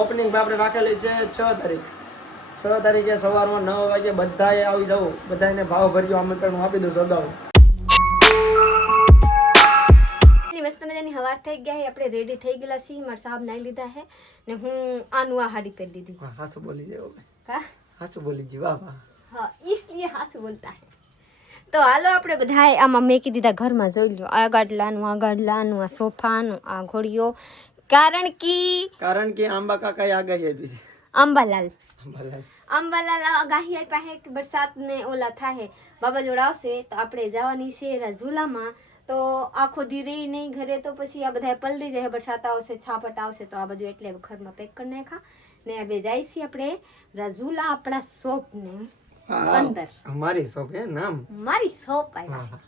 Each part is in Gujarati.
ઓપનિંગ આપણે રાખેલી છે 6 તારીખ. 6 તારીખે સવારમાં 9 વાગે બધાએ આવી જવું. બધાને ભાવ ભર્યું આમંત્રણ આપી દઉં અગાઉ. મસ્ત મજાની હવાર થઈ ગયા. આપણે રેડી થઈ ગયેલા છીએ. મારા સાહેબ નાઈ લીધા છે ને હું આનું આ હાડી પહેરી લીધી. હાસુ બોલી જાય. કા હાસુ બોલી જી. વાહ વાહ. હા, इसलिए હાસુ બોલતા है. તો હાલો આપણે બધાએ આમાં મેકી દીધા ઘરમાં. જોઈ લો, આ ગાડલાનું, આ સોફાનું, આ ઘોડીઓ. કારણ કે આંબા કાકા આગાહી આપી છે. અંબાલાલ આગાહી આપ્યા છે કે વરસાદ ને ઓલા થાય. બાબા જોડ આવશે તો આપણે જવાની છે રાજુલામાં. તો આખો દી રહી નહીં ઘરે તો પછી આ બધા પલળી જાય. વરસાદ આવશે, છાપટ આવશે તો આ બધું એટલે ઘરમાં પેક કરી નાખા ને હવે જાય છીએ આપણે રાજુલા આપણા શોપ ને અંદર. મારી શોપ હે નામ મારી શોપ આવ્યા.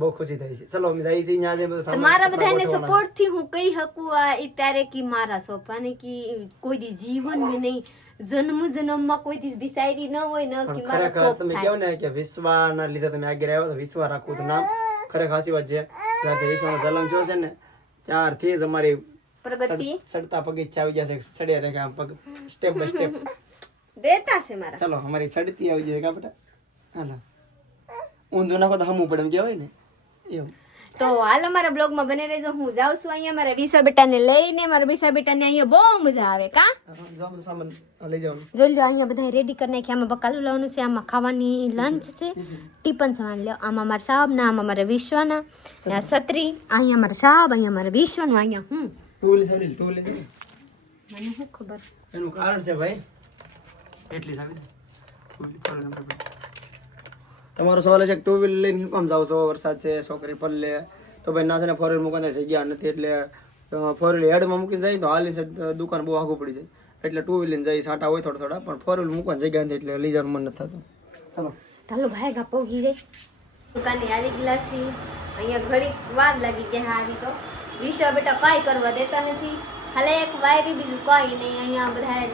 બહુ ખુશી થઈ છે. ચલો અમે જઈએ છીએ ત્યાં જે બધું સામાન તમારા બધાને સપોર્ટ થી હું કહી શકું આ ત્યારે કે મારા સોપાને કે કોઈ દી જીવન में નહીં જન્મમાં કોઈ દી ડિસાઈડ ન હોય ને કે મારા સોપ તમે કહો ને કે વિશ્વાના લીધે તમે આગળ આવ્યો તો વિશ્વા રાખવું તો નામ ખરેખર સાચી વાત છે. ત્યાંથી વિશ્વાનો જન્મ થયો છે ને ત્યારથી જ અમારી પ્રગતિ સડતા પગથિયા આવી જશે. સડ્યા રહે આમ પગ સ્ટેપ બાય સ્ટેપ દેતા છે મારા. ચલો અમારી સડતી આવી જાય કા બેટા. હાલો ઊંધું નાખો તો હમું પડે એમ કહેવાય ને એમ. તો હાલ અમારા બ્લોગ માં બને રહેજો. હું જાઉં છું અહીંયા મારા વિસા બેટાને લઈને. મારા વિસા બેટાને અહીંયા બહુ મજા આવે. કા સામાન લઈ જાવ. જોઈ લો, અહીંયા બધા રેડી કરી નાખી. આમાં બકાલું લાવવાનું છે, આમાં ખાવાની લંચ છે, ટિફન સામાન લ્યો. આમાં મારા સાહેબ ના, આમાં મારા વિશ્વાના, આ છત્રી, અહીંયા મારા સાહેબ, અહીંયા મારા વિશ્વાનું, અહીંયા હું ટૂલ મને શું ખબર. એનું કારણ છે ભાઈ એટલી સાબિત. તમારો સવાલ છે કે ટુ વ્હીલ લઈને શું કામ જાવ છો? વરસાદ છે, છોકરી પલ્લે તો ભાઈ ના છે ને 4 વ્હીલ મૂકવાની જગ્યા નથી એટલે 4 વ્હીલ હેડમાં મૂકીને જાય તો હાલી દુકાન બહુ આઘું પડી જાય એટલે ટુ વ્હીલ લઈને જાય. સાટા હોય થોડા પણ 4 વ્હીલ મૂકવાની જગ્યા નથી એટલે લઈ જવાનું મન નથી થતું. ચાલો ચાલો ભાઈ ગા પોગી જાય. દુકાને આવી ગયેલા છીએ. અહીંયા ઘડી વાર લાગી કે હા આવી તો વિશ્વા બેટા કાંઈ કરવા દેતા નથી. હાલે એક વાયરી બીજું કાંઈ નહીં. અહીંયા બધા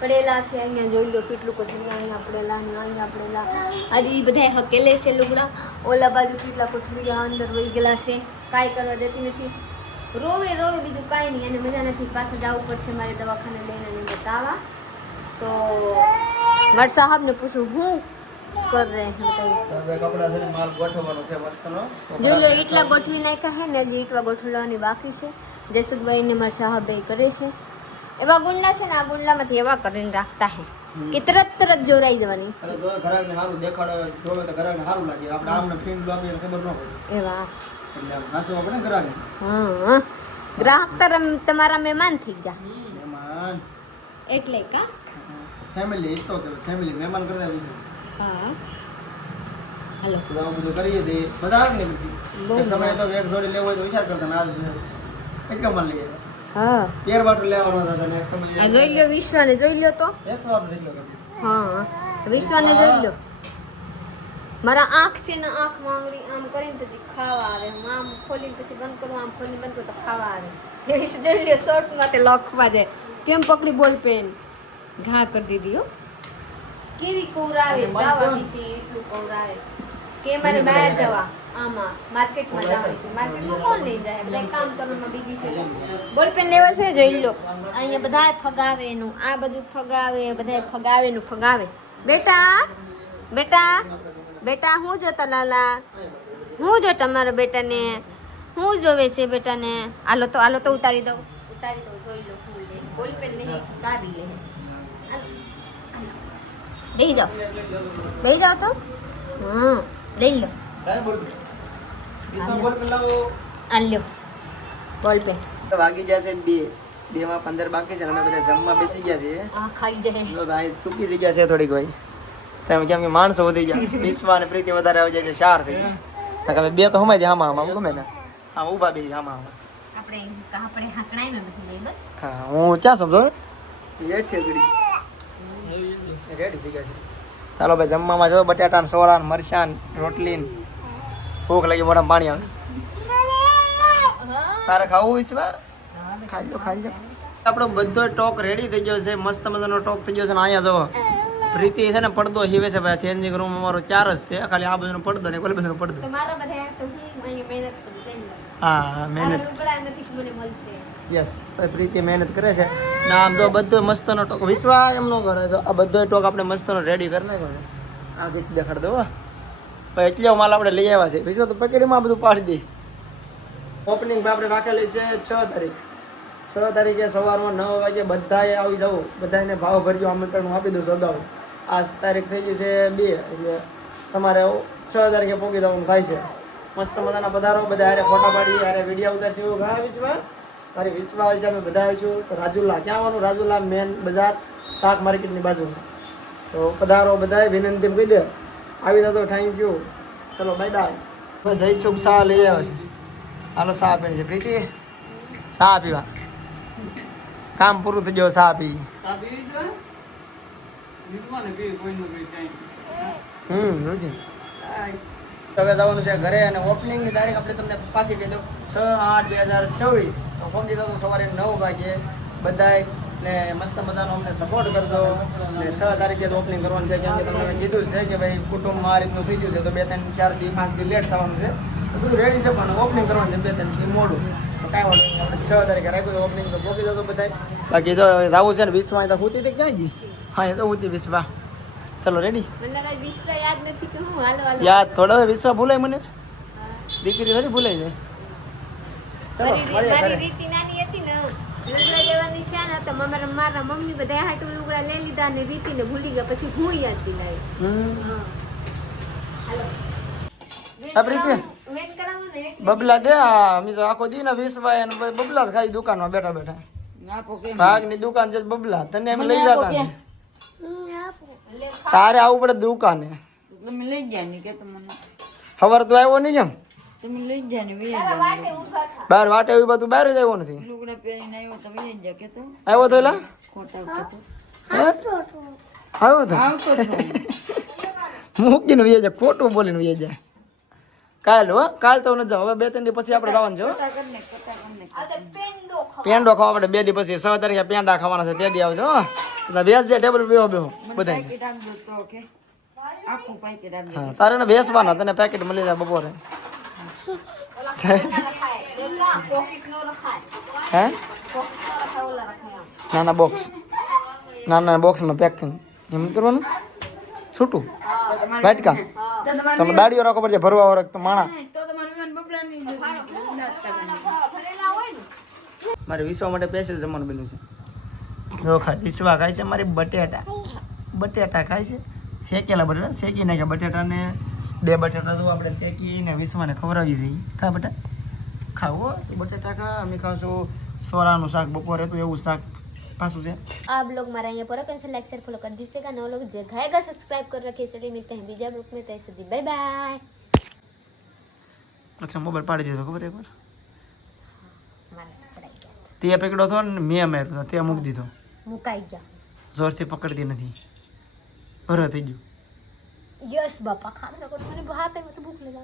પડેલા છે. અહીંયા જોઈ લો કેટલું કોથળીયા અહીંયા પડેલા ને અહીંયા પડેલા. આજે બધા હકેલે છે લુગડા. ઓલા બાજુ કેટલા કોથળીયા અંદર વહી ગયેલા છે. કાંઈ કરવા દેતી નથી. રોવે બીજું કાંઈ નહીં. અને મજા નથી. પાછા જવું પડશે મારે દવાખાને લઈને અને બતાવવા. તો મારા સાહેબને પૂછું હું કર રહે હે કઈ. કપડા છે માલ ગોઠવવાનો છે મસ્તનો. જોઈ લો એટલા ગોઠવી નાખ્યા છે ને હજી એટલા ગોઠવવાની બાકી છે. જયસુખભાઈ ને મારા સાહેબ કરે છે. એવા ગુંડલા છે ને આ ગુંડલામાંથી એવા કરીને રાખતા હે કે તરત જોરાઈ જવાની. અરે જો ઘરાકને સારું દેખાડે જોવે તો ઘરાકને સારું લાગે. આપણે આમને ફીલ્ડ લાવીને ખબર ન પડે એવા એટલે નાસવા પડે ઘરાકને. હા, ગ્રાહક તમારા મહેમાન થઈ ગયા. મહેમાન એટલે કા ફેમિલી હિસ્સો કે ફેમિલી મહેમાન કરતા વિશેષ. હા હાલો તો આવું બધું કરીએ છીએ. મજા આવે ને બધી. એક સમય તો એક જોડી લેવો હોય તો વિચાર કરતા ને આજ એક કમાલ લઈએ. હા પેર બાટલો લેવાનો હતો ને એક સમય આ જોઈ લ્યો વિશ્વાને જોઈ લ્યો તો. બેસવાનું એટલો કરી. હા વિશ્વાને જોઈ લ્યો. મારા આંખ છે ને આંખમાં આંગળી આમ કરીને પછી ખાવા આવે. હું આમ ખોલીને પછી બંધ કરું, આમ ખોલીને બંધ કરું તો ખાવા આવે. એવી છે જોઈ લ્યો. શોર્ટમાં તે લખવા જાય. કેમ પકડી બોલ પેન ઘા કરી દીધી હો. કેવી કૌરાવે જવાની છે એટલું કૌરાવે કે મારે બહાર જવા. આમાં માર્કેટમાં જવાની છે. માર્કેટમાં કોણ લઈ જાય? બધા કામ કરવામાં બીજી છે. બોલ પેન લેવા છે જોઈ લો. અહીંયા બધાય ફગાવે એનું. આ બધું ફગાવે. બધાય ફગાવે એનું ફગાવે. બેટા હું જોતા લાલા? હું જોતા મારા બેટાને? હું જોવે છે બેટાને? હાલો તો ઉતારી દઉં. જોઈ લો. બોલ પેન નહીં સાબી લે. બેહી જાઓ તો. હા લઈ લો. કાય બોલ. બીસો બોલ પેલાઓ આલ્યો બોલ પેન. વાગી જશે 2 માં 15 બાકી છે. અમે બધા જમવા બેસી ગયા છીએ. આ ખાઈ જાય. જો ભાઈ ટૂંકી જગ્યા છે થોડીક ભાઈ. તમે કેમ કે માણસો વધી ગયા. વિશ્વા અને પ્રીતિ વધારે આવી જાય છે. 4 થઈ ગયા. તમે 2 તો હમાય છે. આમાં ગમે ને આમ ઊભા બેસી આમાં આપણે હાકણાઈ માં બેસી જઈએ બસ. હા હું ક્યાં સમજો રેડી થઈ ગયા છે. ચાલો ભાઈ જમવામાં જો બટાટા ને સોરા ને મરચાં રોટલી ને ભૂખ લાગી મોઢામાં પાણી આવે. તારે ખાવું હોય છે બા? ખાઈ લો. આપણો બધો ટોક રેડી થઈ ગયો છે. મસ્ત મજાનો ટોક થઈ ગયો છે. ને અહીંયા જો પ્રીતિ છે ને પડદો હીવે છે ભાઈ. ચેન્જિંગ રૂમ અમારો 4 જ છે. ખાલી આ બાજુનો પડદો ને ઓલી બાજુનો પડદો. તમારા બધા તો હું મહેનત કરું. હા મહેનત. નથી મને મળશે યસ તો પ્રીતિ મહેનત કરે છે ને આમ જો બધો મસ્તનો ટોક વિશ્વા એમ ન કરે તો આ બધો ટોક આપણે મસ્તનો રેડી કરી નાખ્યો છે આ ગીત દેખાડ દો પછી એટલો માલ આપણે લઈ આવ્યા છે વિશ્વા તો પકેડીમાં બધું પાડી દે ઓપનિંગ આપણે રાખેલી છે 6 તારીખ 6 તારીખે સવારમાં 9 વાગે બધાએ આવી જવું બધાને ભાવ ભર્યો આમંત્રણ હું આપી દઉં સદાવ આ તારીખ થઈ ગઈ છે 2 એટલે તમારે 6 તારીખે પહોંચી જવાનું થાય છે મસ્ત મજાના પધારો બધા હારે ફોટા પાડી હારે વિડીયો ઉતારશે એવું ઘણા વિશ્વા મારી વિશ્વા હોય છે અમે બધા આવીશું તો રાજુલા ક્યાં આવવાનું રાજુલા મેન બજાર શાક માર્કેટની બાજુમાં તો પધારો બધાએ વિનંતી કહી દે આવી જતો થેન્ક યુ ચલો બાય બાય જયસુખ શાહ લઈ આવ્યો છે હાલો શાહ પીણી છે પ્રીતિ શાહ પીવા કામ પૂરું થઈ ગયું શાહ પી રોજી હવે જવાનું છે ઘરે અને ઓપનિંગની તારીખ આપણે તમને પાછી કહી દઉં 6/8/2024 તો પહોંચી જતો સવારે 9 વાગે બધાય ને મસ્ત મજાનો અમને સપોર્ટ કરજો ને 6 તારીખે જ ઓપનિંગ કરવાનું છે કેમ કે તમને મેં કીધું છે કે ભાઈ કુટુંબમાં આ રીતનું થઈ ગયું છે તો 2 3 4 દી 5 દી લેટ થવાનું છે તો બધું રેડી છે પણ ઓપનિંગ કરવાનું છે 2 3 દી મોડું તો કાંઈ વાંધો નહીં આપણે 6 તારીખે રાખ્યું ઓપનિંગ તો પહોંચી જતો બધાય બાકી જો જવું છે ને વિશ્વા તો ખૂતી તે ક્યાં ગઈ હા એ તો ખૂતી વિશ્વા ચલો રેડી મને કઈ વિશ્વ યાદ નથી કે હું હાલો હાલો યાદ થોડા વિશ્વા ભૂલાય મને દીકરી થોડી ભૂલાઈ જાય ચલો મળીએ મારી ઘરે રીતિ નાની હતી ને લુગડા લેવાની છે ને તો મારા મમ્મી બધા હાટું લુગડા લઈ લીધા ને રીતિને ભૂલી ગયા પછી હું યાદ દિલાવી હાલો આ પ્રીતિ વેન કરાવું ને બબલા દે આ અમે તો આખો દી ને વિશ્વા અને બબલા જ ખાઈ દુકાનમાં બેઠા બેઠા ભાગની દુકાન છે બબલા તને એમ લઈ જતા ને તારે આવવું પડે દુકાને તમે લઈ ગયા ને કે તમને ખબર તો આવ્યો નહીં એમ તમે લઈ ગયા ને વે વાટે ઊભા થા બહાર વાટે એવું બધું બહાર જ આવ્યો નથી લુગડા પહેરીને આવ્યો તમે લઈ ગયા કે તો આવ્યો તો એલા ખોટા કે તો હે આવ્યો તો આવતો જ મૂકીને વી જાય ખોટું બોલીને વી જાય કાલ હો કાલ તો ન જાવ હવે 2 3 દી પછી આપણે જવાનું છે હો ખોટા કરને ખોટા કરને આ તો પેંડો પેંડો ખાવા આપણે 2 દી પછી 6 તારીખે પેંડા ખાવાના છે તે દી આવજો હો તો બેસ જે ટેબલ બેહો બેહો બધા પેકેટ આપજો તો કે આખું પેકેટ આપજો હા તારે ને બેસવાના તને પેકેટ મળી જાય બપોરે ઓલા ખાય દેખા પોકેટ નો રખાય હે પોકેટ નો રખાય ઓલા રખાય નાના બોક્સ નાના બોક્સમાં પેકિંગ એમ કરવાનું છૂટું વાટકા તો તમારે તમે દાડીઓ રાખો પડશે ભરવા વાળો તો માણા તો તમારે વિમાન બબલાની ભરેલા હોય ને મારે વિશ્વા માટે સ્પેશિયલ જમવાનું બન્યું છે જો ખાય વિશ્વા ખાય છે મારી બટેટા ખાય છે શેકેલા બટેટા શેકી નાખ્યા બટેટાને 2 બટેટા તો આપણે શેકીને વિશ્વાને ખવડાવી જઈએ ખા બટા ખાવો તો બટેટા ખા અમે ખાશું સોરાનું શાક બપોરે તો એવું શાક पासू से आप लोग हमारा यहाँ पर कैसे लाइक शेयर फॉलो कर दीजिएगा नौ लोग जगह सब्सक्राइब कर रखे चलिए मिलते हैं बीजा ग्रुप में तैसे दी बाय बाय लखन मोबाइल पाड़ी दीधो खबर एक बार मारा पड़ाई गया તે પકડ્યો હતો ને મેં માર્યો હતો તે મૂકી દીધો मुकाई गया જોરથી પકડતી નથી ભર થઈ ગયું यस बापा खाना को मैंने बात है मैं तो भूख लगा